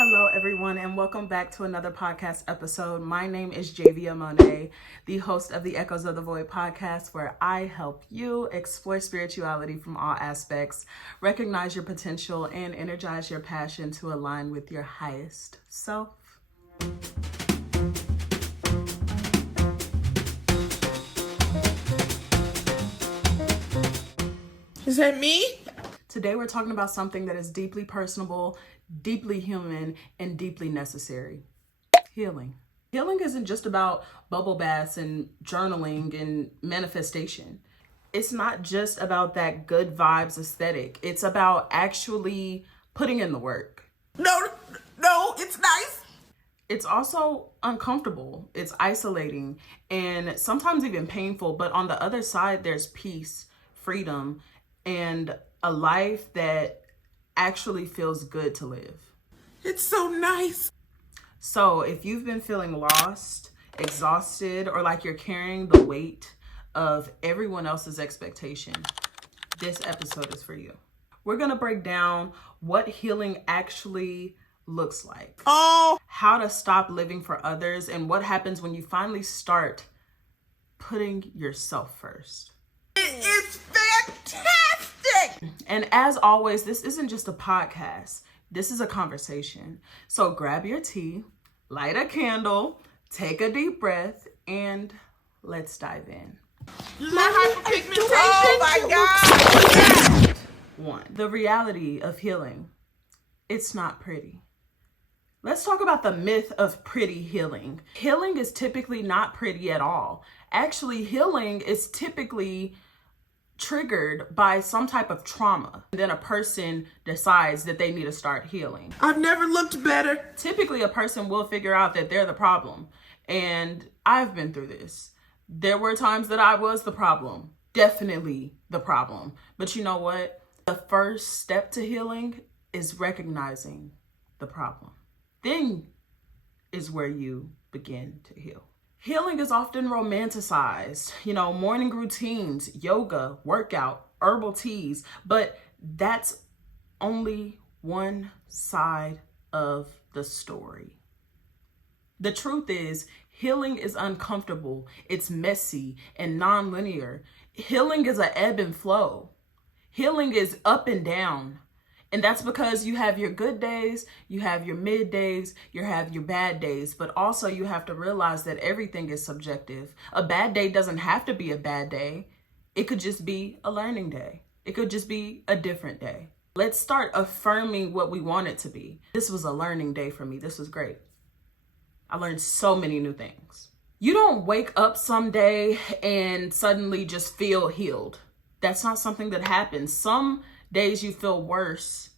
Hello, everyone, and welcome back to another podcast episode. My name is Javia Monet, the host of the Echoes of the Void podcast, where I help you explore spirituality from all aspects, recognize your potential, and energize your passion to align with your highest self. Is that me? Today, we're talking about something that is deeply personable, deeply human, and deeply necessary. Healing. Healing isn't just about bubble baths and journaling and manifestation. It's not just about that good vibes aesthetic. It's about actually putting in the work. No, it's nice. It's also uncomfortable. It's isolating and sometimes even painful. But on the other side, there's peace, freedom, and a life that actually feels good to live. It's so nice. So if you've been feeling lost, exhausted, or like you're carrying the weight of everyone else's expectation, this episode is for you. We're going to break down what healing actually looks like. How to stop living for others, and what happens when you finally start putting yourself first. It is fantastic. And as always, this isn't just a podcast. This is a conversation. So grab your tea, light a candle, take a deep breath, and let's dive in. My hyperpigmentation. Oh my God. 1. The reality of healing. It's not pretty. Let's talk about the myth of pretty healing. Healing is typically not pretty at all. Actually, healing is typically triggered by some type of trauma. And then a person decides that they need to start healing. I've never looked better. Typically, a person will figure out that they're the problem. And I've been through this. There were times that I was the problem. Definitely the problem. But you know what? The first step to healing is recognizing the problem. Then is where you begin to heal. Healing is often romanticized, morning routines, yoga, workout, herbal teas, but that's only one side of the story. The truth is, healing is uncomfortable, it's messy and non-linear. Healing is an ebb and flow. Healing is up and down. And that's because you have your good days, you have your mid days, you have your bad days, but also you have to realize that everything is subjective. A bad day doesn't have to be a bad day. It could just be a learning day. It could just be a different day. Let's start affirming what we want it to be. This was a learning day for me. This was great. I learned so many new things. You don't wake up someday and suddenly just feel healed. That's not something that happens. Some days you feel worse,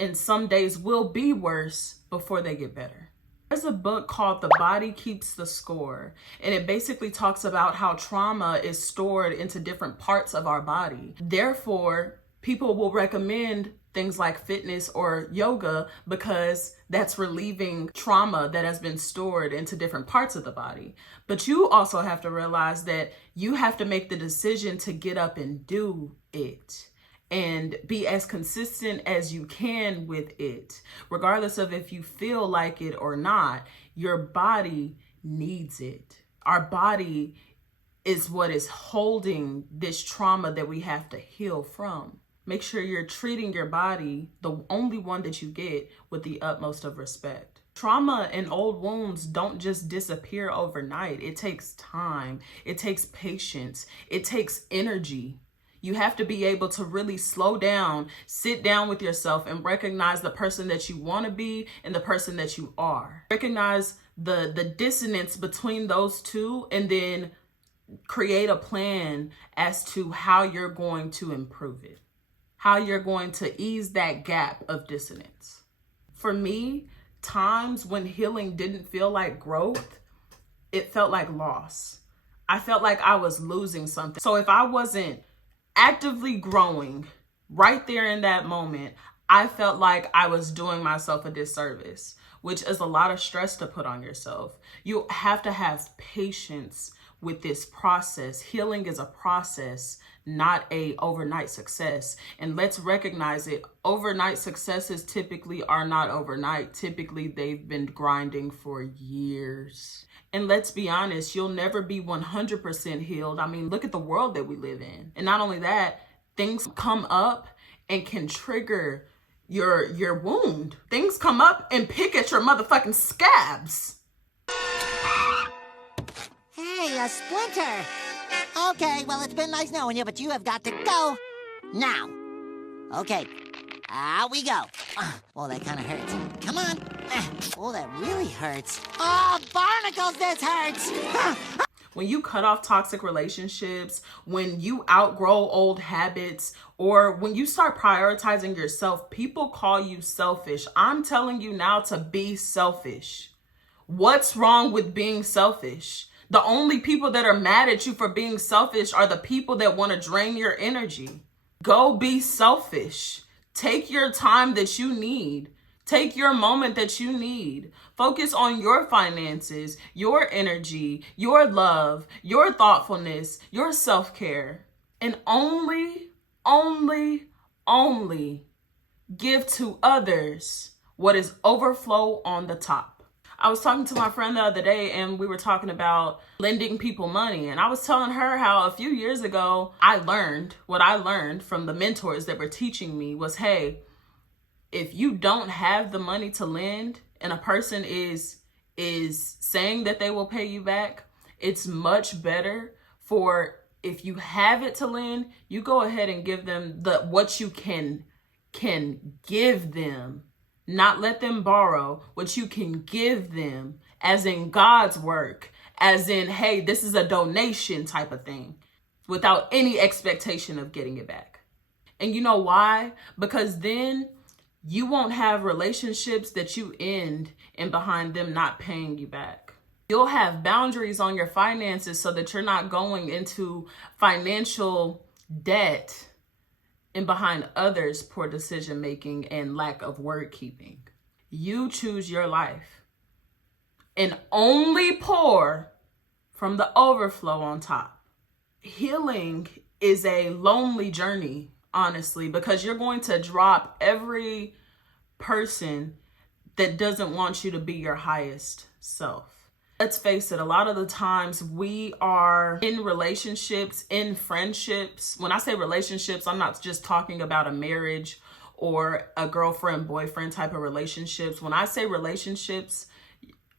and some days will be worse before they get better. There's a book called The Body Keeps the Score, and it basically talks about how trauma is stored into different parts of our body. Therefore, people will recommend things like fitness or yoga because that's relieving trauma that has been stored into different parts of the body. But you also have to realize that you have to make the decision to get up and do it. And be as consistent as you can with it. Regardless of if you feel like it or not, your body needs it. Our body is what is holding this trauma that we have to heal from. Make sure you're treating your body, the only one that you get, with the utmost of respect. Trauma and old wounds don't just disappear overnight. It takes time. It takes patience. It takes energy. You have to be able to really slow down, sit down with yourself, and recognize the person that you want to be and the person that you are. Recognize the dissonance between those two, and then create a plan as to how you're going to improve it, how you're going to ease that gap of dissonance. For me, times when healing didn't feel like growth, it felt like loss. I felt like I was losing something. So if I wasn't actively growing right there in that moment, I felt like I was doing myself a disservice, which is a lot of stress to put on yourself. You have to have patience with this process. Healing is a process, not a overnight success. And let's recognize it. Overnight successes typically are not overnight. Typically, they've been grinding for years. And let's be honest, you'll never be 100% healed. I mean, look at the world that we live in. And not only that, things come up and can trigger your wound. Things come up and pick at your motherfucking scabs. Hey, a Splinter. Okay, well, it's been nice knowing you, but you have got to go now. Okay, out we go. Oh, that kind of hurts. Come on. Oh, that really hurts. Oh, barnacles, this hurts. When you cut off toxic relationships, when you outgrow old habits, or when you start prioritizing yourself, people call you selfish. I'm telling you now to be selfish. What's wrong with being selfish? The only people that are mad at you for being selfish are the people that want to drain your energy. Go be selfish. Take your time that you need. Take your moment that you need. Focus on your finances, your energy, your love, your thoughtfulness, your self-care. And only give to others what is overflow on the top. I was talking to my friend the other day and we were talking about lending people money. And I was telling her how a few years ago, what I learned from the mentors that were teaching me was, hey, if you don't have the money to lend and a person is saying that they will pay you back, it's much better for, if you have it to lend, you go ahead and give them what you can give them. Not let them borrow what you can give them, as in God's work, as in, hey, this is a donation type of thing, without any expectation of getting it back. And you know why? Because then you won't have relationships that you end in behind them not paying you back. You'll have boundaries on your finances so that you're not going into financial debt and behind others' poor decision making and lack of word keeping. You choose your life and only pour from the overflow on top. Healing is a lonely journey, honestly, because you're going to drop every person that doesn't want you to be your highest self. Let's face it, a lot of the times we are in relationships, in friendships. When I say relationships, I'm not just talking about a marriage or a girlfriend, boyfriend type of relationships. When I say relationships,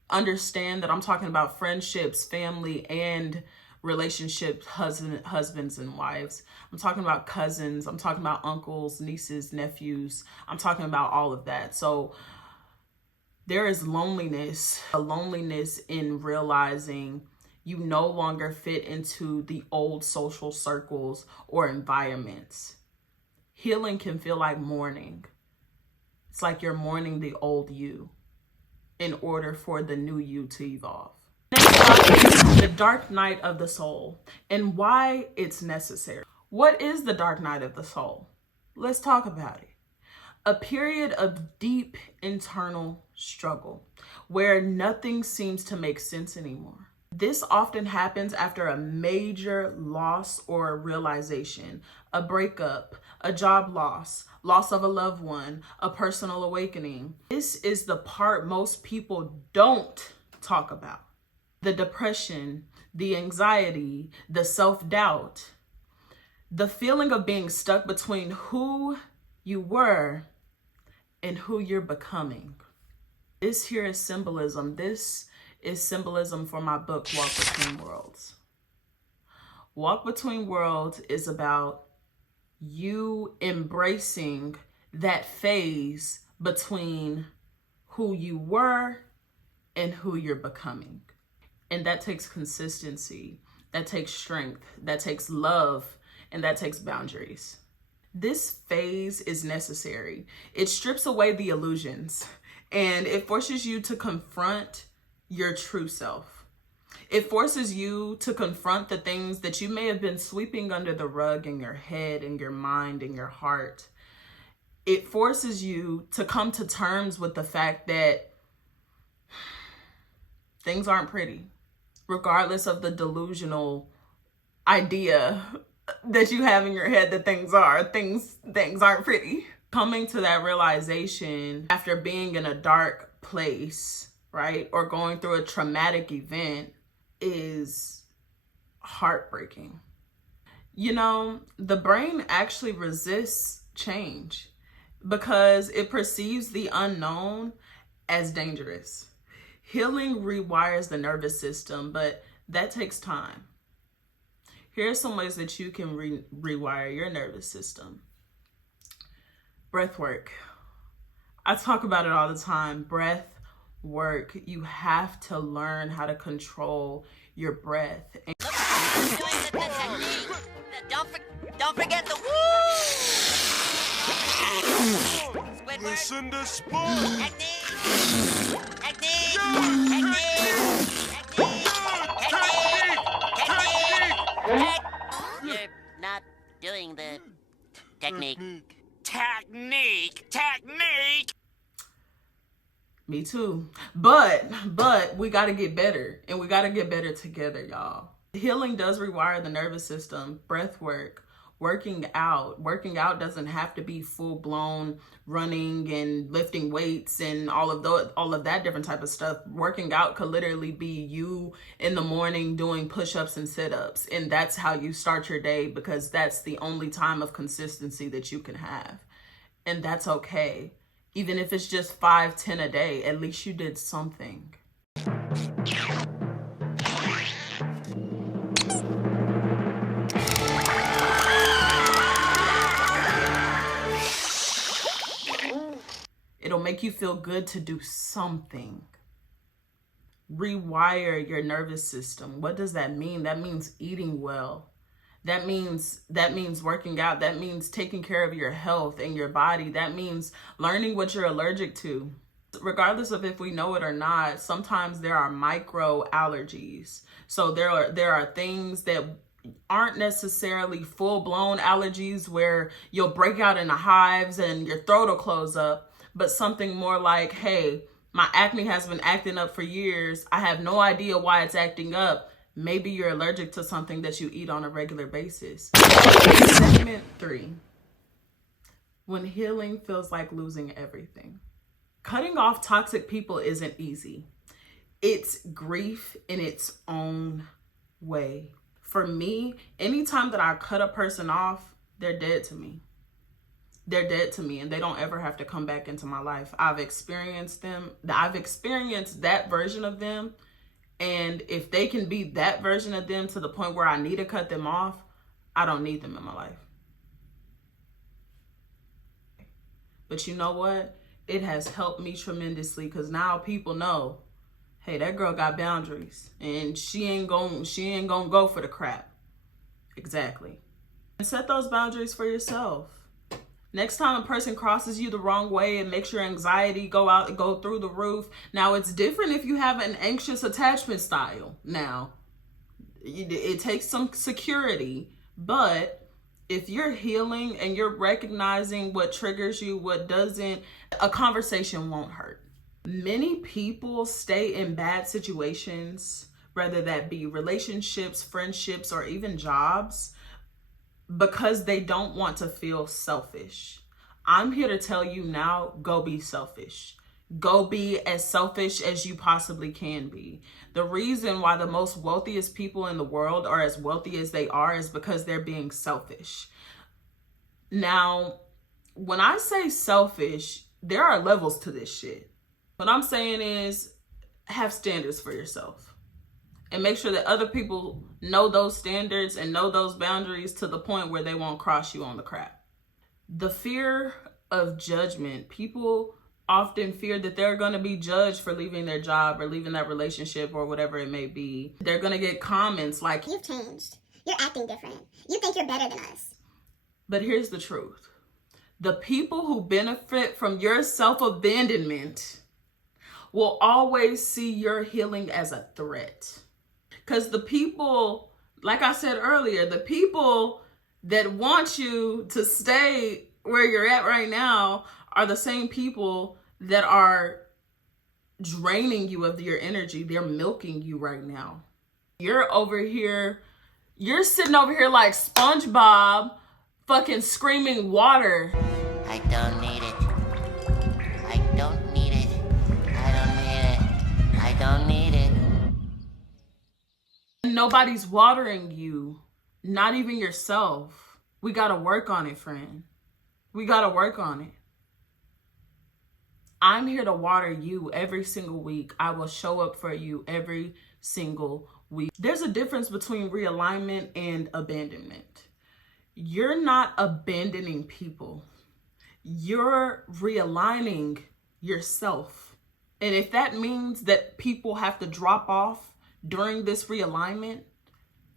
understand that I'm talking about friendships, family, and relationships, husbands and wives. I'm talking about cousins. I'm talking about uncles, nieces, nephews. I'm talking about all of that. So there is loneliness, a loneliness in realizing you no longer fit into the old social circles or environments. Healing can feel like mourning. It's like you're mourning the old you in order for the new you to evolve. Next up, the dark night of the soul and why it's necessary. What is the dark night of the soul? Let's talk about it. A period of deep internal struggle where nothing seems to make sense anymore. This often happens after a major loss or realization, a breakup, a job loss, loss of a loved one, a personal awakening. This is the part most people don't talk about. The depression, the anxiety, the self-doubt, the feeling of being stuck between who you were and who you're becoming. This here is symbolism. This is symbolism for my book, Walk Between Worlds. Walk Between Worlds is about you embracing that phase between who you were and who you're becoming. And that takes consistency, that takes strength, that takes love, and that takes boundaries. This phase is necessary. It strips away the illusions and it forces you to confront your true self. It forces you to confront the things that you may have been sweeping under the rug in your head, in your mind, in your heart. It forces you to come to terms with the fact that things aren't pretty. regardless of the delusional idea that you have in your head that things aren't pretty. Coming to that realization after being in a dark place, right, or going through a traumatic event is heartbreaking. You know, the brain actually resists change because it perceives the unknown as dangerous. Healing rewires the nervous system, but that takes time. Here are some ways that you can rewire your nervous system. Breath work. I talk about it all the time. Breath work. You have to learn how to control your breath. Don't forget the woo! Squidward. Listen to Spot. Technique. You're not doing the technique. Technique. Me too. But we got to get better, and we got to get better together, y'all. Healing does rewire the nervous system. Breath work, working out doesn't have to be full-blown running and lifting weights and all of that different type of stuff. Working out could literally be you in the morning doing push-ups and sit-ups, and that's how you start your day, because that's the only time of consistency that you can have. And that's okay. Even if it's just 5-10 a day, at least you did something. It'll make you feel good to do something. Rewire your nervous system. What does that mean? That means eating well. That means working out. That means taking care of your health and your body. That means learning what you're allergic to. Regardless of if we know it or not, sometimes there are micro allergies. So there are things that aren't necessarily full-blown allergies where you'll break out into hives and your throat will close up, but something more like, hey, my acne has been acting up for years. I have no idea why it's acting up. Maybe you're allergic to something that you eat on a regular basis. Segment 3. When healing feels like losing everything. Cutting off toxic people isn't easy. It's grief in its own way. For me, anytime that I cut a person off, they're dead to me. They're dead to me, and they don't ever have to come back into my life. I've experienced them. I've experienced that version of them. And if they can be that version of them to the point where I need to cut them off, I don't need them in my life. But you know what? It has helped me tremendously, because now people know, hey, that girl got boundaries and she ain't gonna go for the crap. Exactly. And set those boundaries for yourself. Next time a person crosses you the wrong way and makes your anxiety go through the roof. Now, it's different if you have an anxious attachment style. Now, it takes some security, but if you're healing and you're recognizing what triggers you, what doesn't, a conversation won't hurt. Many people stay in bad situations, whether that be relationships, friendships, or even jobs, because they don't want to feel selfish. I'm here to tell you now, go be selfish. Go be as selfish as you possibly can be. The reason why the most wealthiest people in the world are as wealthy as they are is because they're being selfish. Now, when I say selfish, there are levels to this shit. What I'm saying is, have standards for yourself. And make sure that other people know those standards and know those boundaries to the point where they won't cross you on the crap. The fear of judgment. People often fear that they're going to be judged for leaving their job or leaving that relationship or whatever it may be. They're going to get comments like, "You've changed. You're acting different. You think you're better than us." But here's the truth. The people who benefit from your self-abandonment will always see your healing as a threat. Because the people, like I said earlier, the people that want you to stay where you're at right now are the same people that are draining you of your energy. They're milking you right now. You're over here, you're sitting over here like SpongeBob fucking screaming water. I don't need it. I don't need it. I don't need it. I don't need it. Nobody's watering you, not even yourself. We gotta work on it, friend. We gotta work on it. I'm here to water you every single week. I will show up for you every single week. There's a difference between realignment and abandonment. You're not abandoning people. You're realigning yourself. And if that means that people have to drop off during this realignment,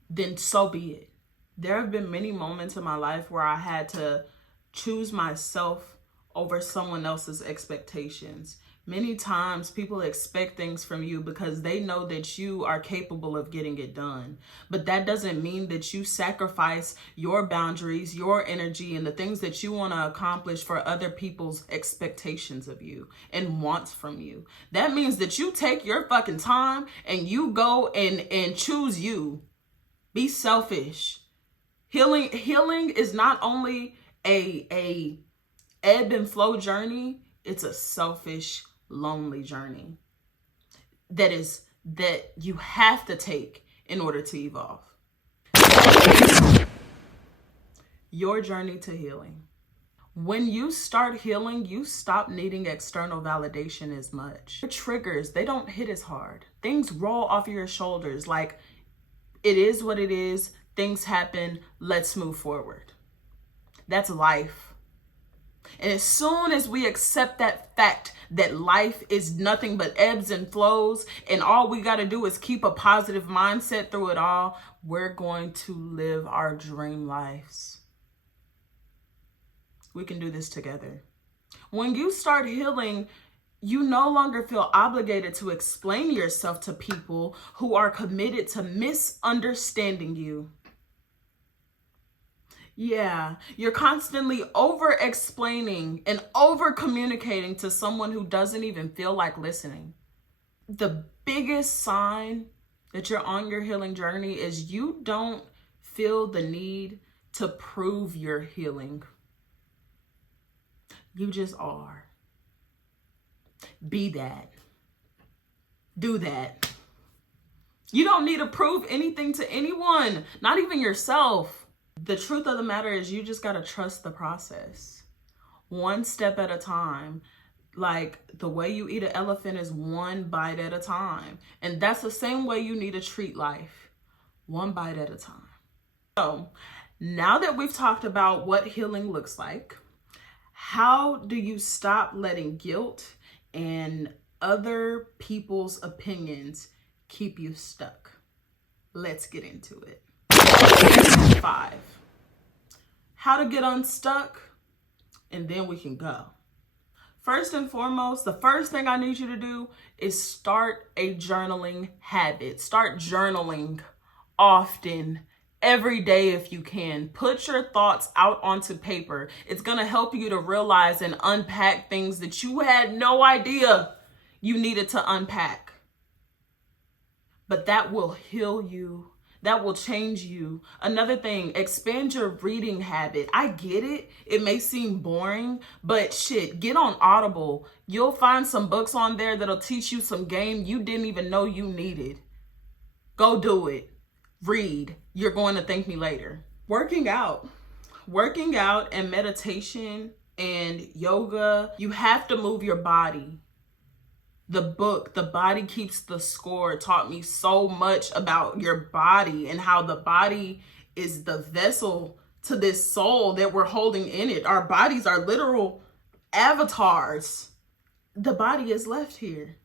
then so be it. There have been many moments in my life where I had to choose myself over someone else's expectations. Many times people expect things from you because they know that you are capable of getting it done. But that doesn't mean that you sacrifice your boundaries, your energy, and the things that you want to accomplish for other people's expectations of you and wants from you. That means that you take your fucking time and you go and choose you. Be selfish. Healing is not only a ebb and flow journey, it's a selfish, lonely journey that you have to take in order to evolve. Your journey to healing. When you start healing, you stop needing external validation as much. Your triggers, they don't hit as hard. Things roll off your shoulders like it is what it is. Things happen. Let's move forward. That's life. And as soon as we accept that fact that life is nothing but ebbs and flows, and all we got to do is keep a positive mindset through it all, we're going to live our dream lives. We can do this together. When you start healing, you no longer feel obligated to explain yourself to people who are committed to misunderstanding you. Yeah, you're constantly over-explaining and over-communicating to someone who doesn't even feel like listening. The biggest sign that you're on your healing journey is you don't feel the need to prove you're healing. You just are. Be that. Do that. You don't need to prove anything to anyone, not even yourself. The truth of the matter is you just got to trust the process. One step at a time. Like the way you eat an elephant is one bite at a time. And that's the same way you need to treat life. One bite at a time. So now that we've talked about what healing looks like, how do you stop letting guilt and other people's opinions keep you stuck? Let's get into it. 5. How to get unstuck, and then we can go. First and foremost, the first thing I need you to do is start a journaling habit. Start journaling often, every day if you can. Put your thoughts out onto paper. It's going to help you to realize and unpack things that you had no idea you needed to unpack. But that will heal you. That will change you. Another thing, expand your reading habit. I get it. It may seem boring, but shit, get on Audible. You'll find some books on there that'll teach you some game you didn't even know you needed. Go do it. Read. You're going to thank me later. Working out and meditation and yoga, you have to move your body. The book, The Body Keeps the Score, taught me so much about your body and how the body is the vessel to this soul that we're holding in it. Our bodies are literal avatars. The body is left here.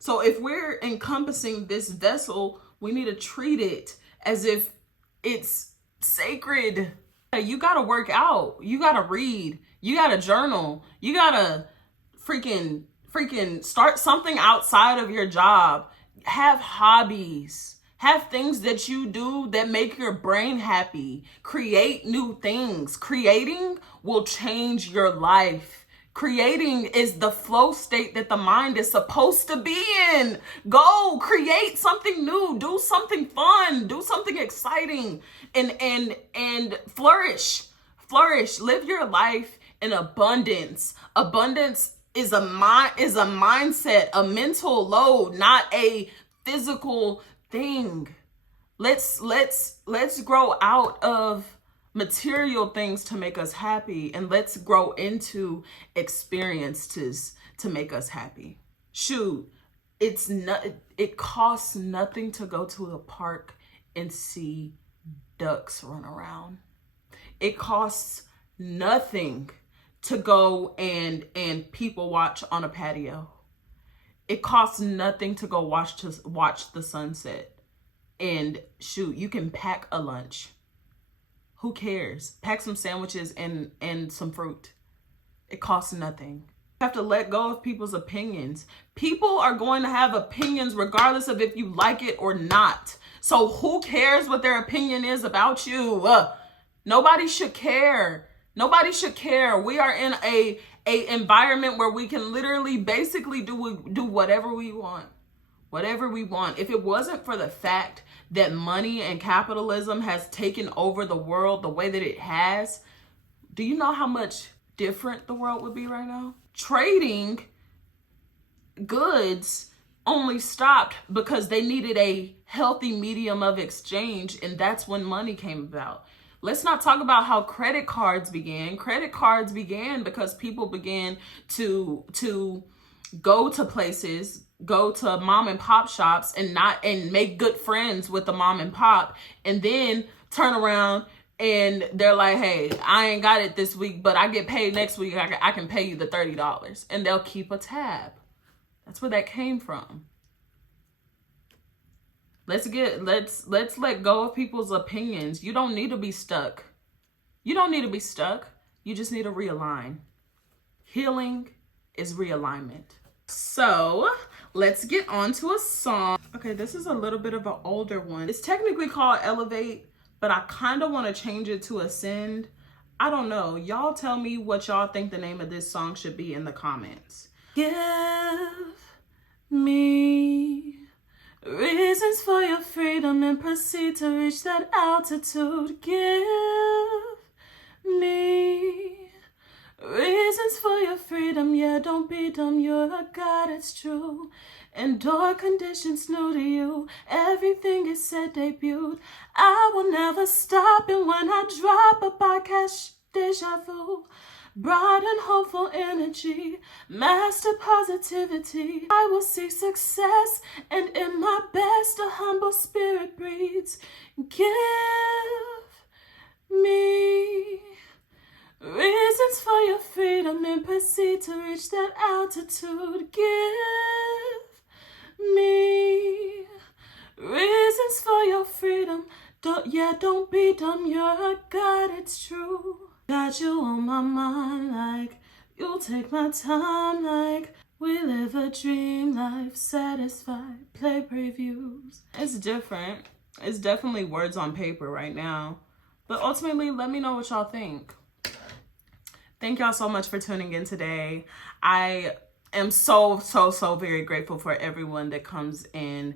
So if we're encompassing this vessel, we need to treat it as if it's sacred. You got to work out. You got to read. You got to journal. You got to freaking start something outside of your job. Have hobbies. Have things that you do that make your brain happy. Create new things. Creating will change your life. Creating is the flow state that the mind is supposed to be in. Go create something new, do something fun, do something exciting, and flourish. Live your life in abundance. Abundance is a mindset, a mental load, not a physical thing. Let's grow out of material things to make us happy, and let's grow into experiences to make us happy. Shoot, it costs nothing to go to the park and see ducks run around. It costs nothing to go and people watch on a patio. It costs nothing to go watch the sunset. And shoot, you can pack a lunch. Who cares? Pack some sandwiches and some fruit. It costs nothing. You have to let go of people's opinions. People are going to have opinions regardless of if you like it or not. So who cares what their opinion is about you? Nobody should care. Nobody should care. We are in a environment where we can literally basically do whatever we want. Whatever we want. If it wasn't for the fact that money and capitalism has taken over the world the way that it has, do you know how much different the world would be right now? Trading goods only stopped because they needed a healthy medium of exchange, and that's when money came about. Let's not talk about how credit cards began. Credit cards began because people began to go to places, go to mom and pop shops and make good friends with the mom and pop, and then turn around and they're like, hey, I ain't got it this week, but I get paid next week. I can pay you the $30, and they'll keep a tab. That's where that came from. Let's let go of people's opinions. You don't need to be stuck. You don't need to be stuck. You just need to realign. Healing is realignment. So let's get on to a song. Okay, this is a little bit of an older one. It's technically called Elevate, but I kind of want to change it to Ascend. I don't know. Y'all tell me what y'all think the name of this song should be in the comments. Give me reasons for your freedom and proceed to reach that altitude. Give me reasons for your freedom, yeah, don't be dumb, you're a God, it's true. Endure conditions new to you, everything is said debuted. I will never stop, and when I drop I catch deja vu. Broad and hopeful energy, master positivity. I will seek success, and in my best a humble spirit breathes. Give me reasons for your freedom and proceed to reach that altitude. Give me reasons for your freedom. Don't be dumb, you're a God, it's true. Got you on my mind like you'll take my time like we live a dream life, satisfied, play previews. It's different. It's definitely words on paper right now. But ultimately, let me know what y'all think. Thank y'all so much for tuning in today. I am so very grateful for everyone that comes in,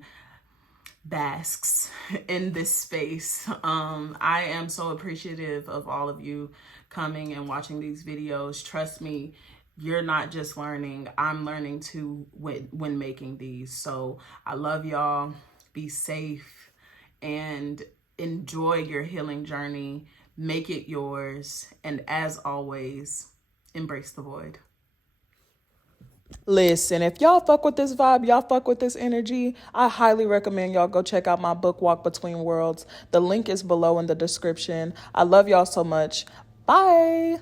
basks in this space. I am so appreciative of all of you coming and watching these videos. Trust me, you're not just learning. I'm learning too when making these. So I love y'all. Be safe and enjoy your healing journey. Make it yours. And as always, embrace the void. Listen, if y'all fuck with this vibe, y'all fuck with this energy, I highly recommend y'all go check out my book, Walk Between Worlds. The link is below in the description. I love y'all so much. Bye.